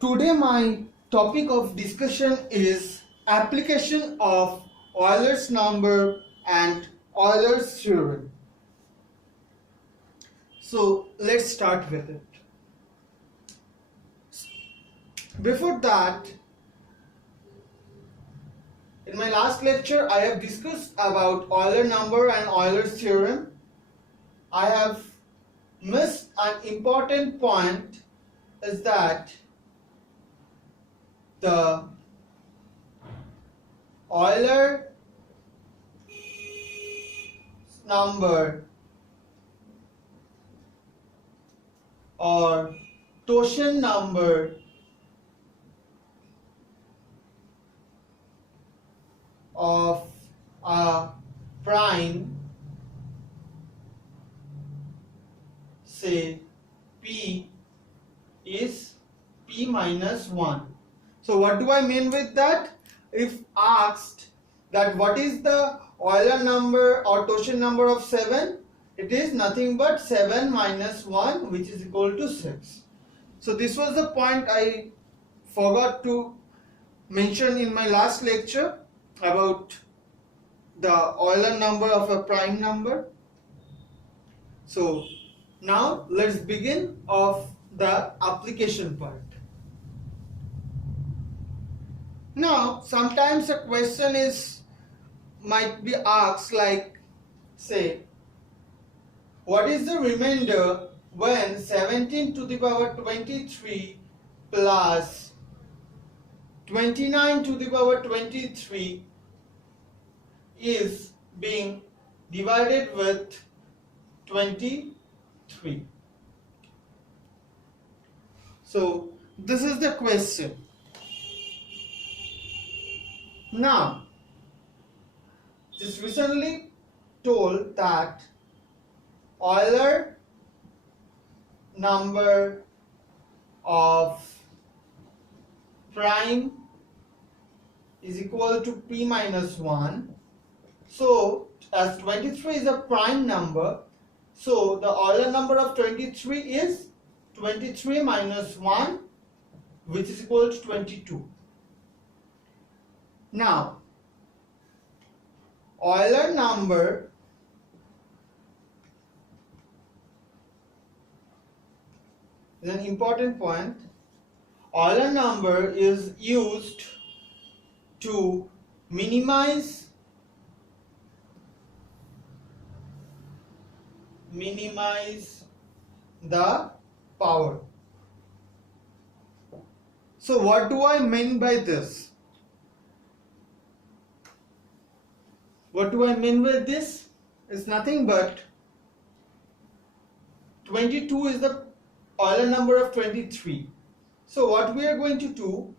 Today my topic of discussion is application of Euler's number and Euler's theorem. So let's start with it. Before that, in my last lecture I have discussed about Euler number and Euler's theorem. I have missed an important point, is that the Euler number or Taussian number of a prime, say P, is P minus 1. So what do I mean with that? If asked that what is the Euler number or Taussian number of 7, it is nothing but 7 minus 1, which is equal to 6. So this was the point I forgot to mention in my last lecture about the Euler number of a prime number. So now let's begin of the application part. Now sometimes a question might be asked, like, say, what is the remainder when 17 to the power 23 plus 29 to the power 23 is being divided with 23? So this is the question. Now, just recently told that Euler number of prime is equal to P minus 1. So, as 23 is a prime number, so the Euler number of 23 is 23 minus 1, which is equal to 22. Now, Euler number is an important point. Euler number is used to minimize the power. So what do I mean by this? What do I mean with this? It's nothing but 22 is the Euler number of 23. So what we are going to do,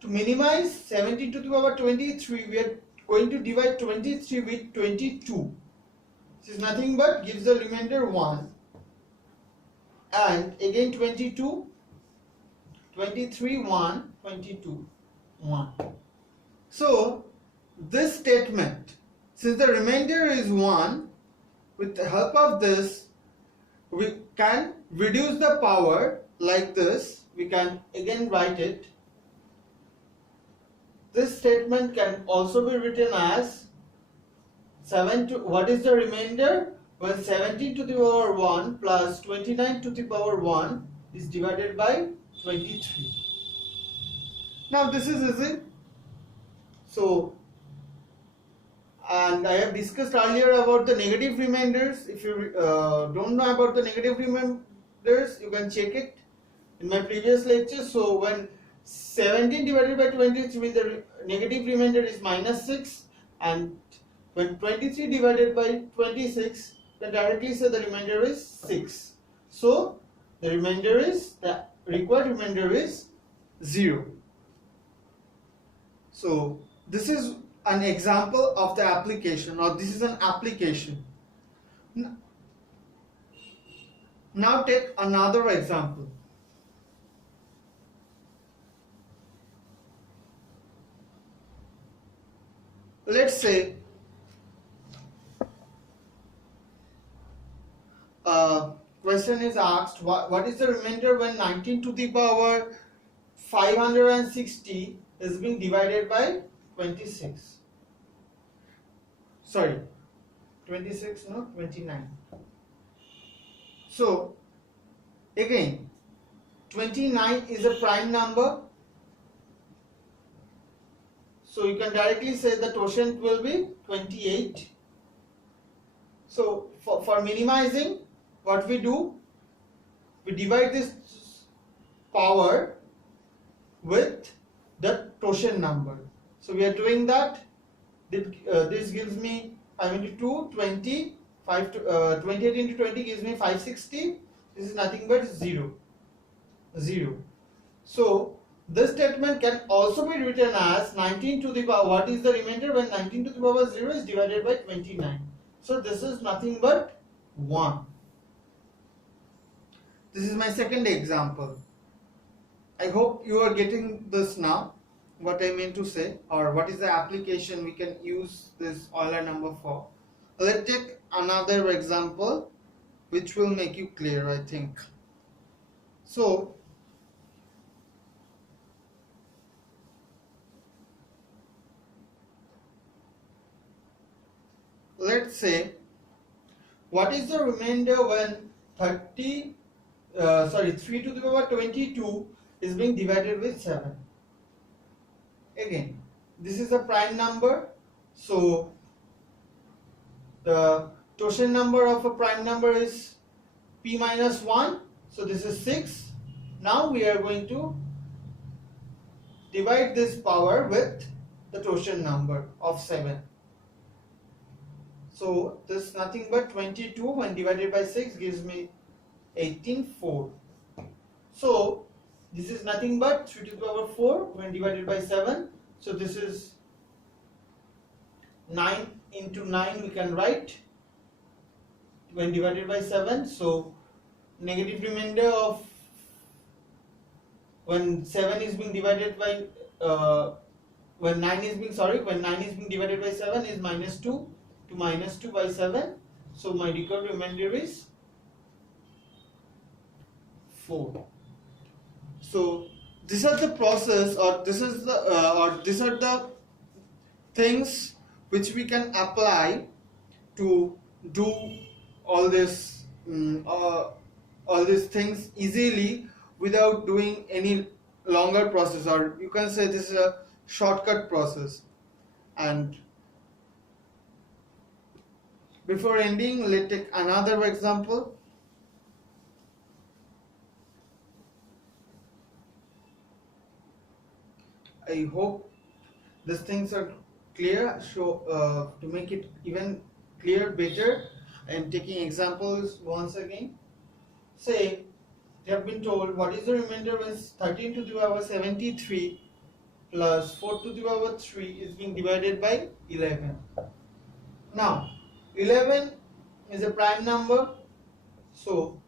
to minimize 17 to the power 23, we are going to divide 23 with 22. This is nothing but gives the remainder 1. And again 22, 23, 1, 22, 1. So this statement, since the remainder is 1, with the help of this we can reduce the power like this. We can again write it. This statement can also be written as what is the remainder when 17 to the power 1 plus 29 to the power 1 is divided by 23. Now this is easy. So, and I have discussed earlier about the negative remainders. If you don't know about the negative remainders, you can check it in my previous lecture. So when 17 divided by 23, the negative remainder is minus 6, and when 23 divided by 26, then directly say the remainder is 6. So the required remainder is 0. So this is an example of the application, or this is an application. Now take another example. Let's say question is asked, what is the remainder when 19 to the power 560 is being divided by 26. Sorry, 26, no, 29. So again, 29 is a prime number. So you can directly say the quotient will be 28. So for minimizing, what we do, we divide this power with the quotient number. So we are doing that. This gives me 5 into 2, 20. 28 into 20 gives me 560. This is nothing but 0. So this statement can also be written as 19 to the power. What is the remainder when 19 to the power 0 is divided by 29? So this is nothing but 1. This is my second example. I hope you are getting this now, what I meant to say, or what is the application we can use this Euler number for. Let's take another example which will make you clear, I think. So let's say, what is the remainder when 3 to the power 22 is being divided with 7? Again, this is a prime number, so the quotient number of a prime number is p minus 1, so this is 6. Now we are going to divide this power with the quotient number of 7. So this is nothing but 22 when divided by 6 gives me 18/4. So this is nothing but 3 to the power 4 when divided by 7. So this is 9 into 9 we can write when divided by 7. So negative remainder of when 7 is being divided by when 9 is being divided by 7 is minus 2 to minus 2 by 7. So my required remainder is 4. So these are the process, or these are the things which we can apply to do all these things easily without doing any longer process, or you can say this is a shortcut process. And before ending, let's take another example. I hope these things are clear. So to make it even clear better, I am taking examples once again. Say they have been told what is the remainder when 13 to the power 73 plus 4 to the power 3 is being divided by 11. Now 11 is a prime number, so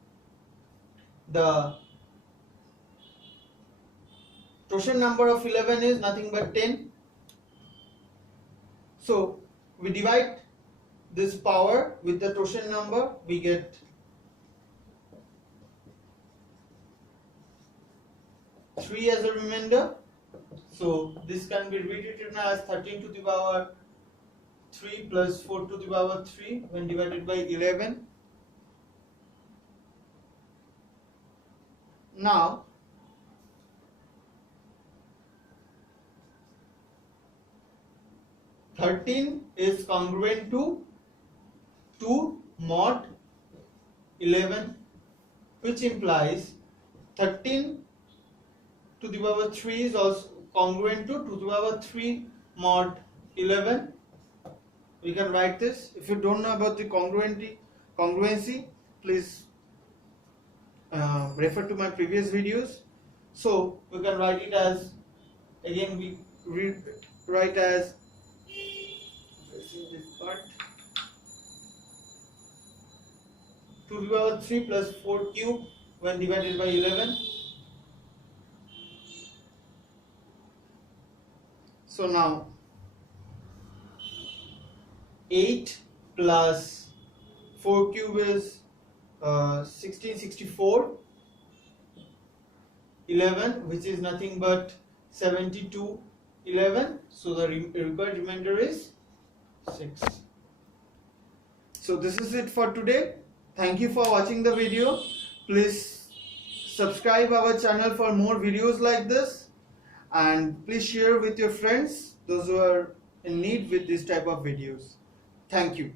the quotient number of 11 is nothing but 10. So we divide this power with the quotient number, we get 3 as a remainder. So this can be rewritten as 13 to the power 3 plus 4 to the power 3 when divided by 11. Now (13) is congruent to 2 mod 11, which implies 13 to the power 3 is also congruent to 2 to the power 3 mod 11. We can write this. If you don't know about the congruency, please refer to my previous videos. So we can write it as, again we write as this part 2 to the power 3 plus 4 cube when divided by 11. So now 8 plus 4 cube is 1664. 11, which is nothing but 72 11. So the required remainder is 6. So this is it for today. Thank you for watching the video. Please subscribe our channel for more videos like this, and please share with your friends, those who are in need with this type of videos. Thank you.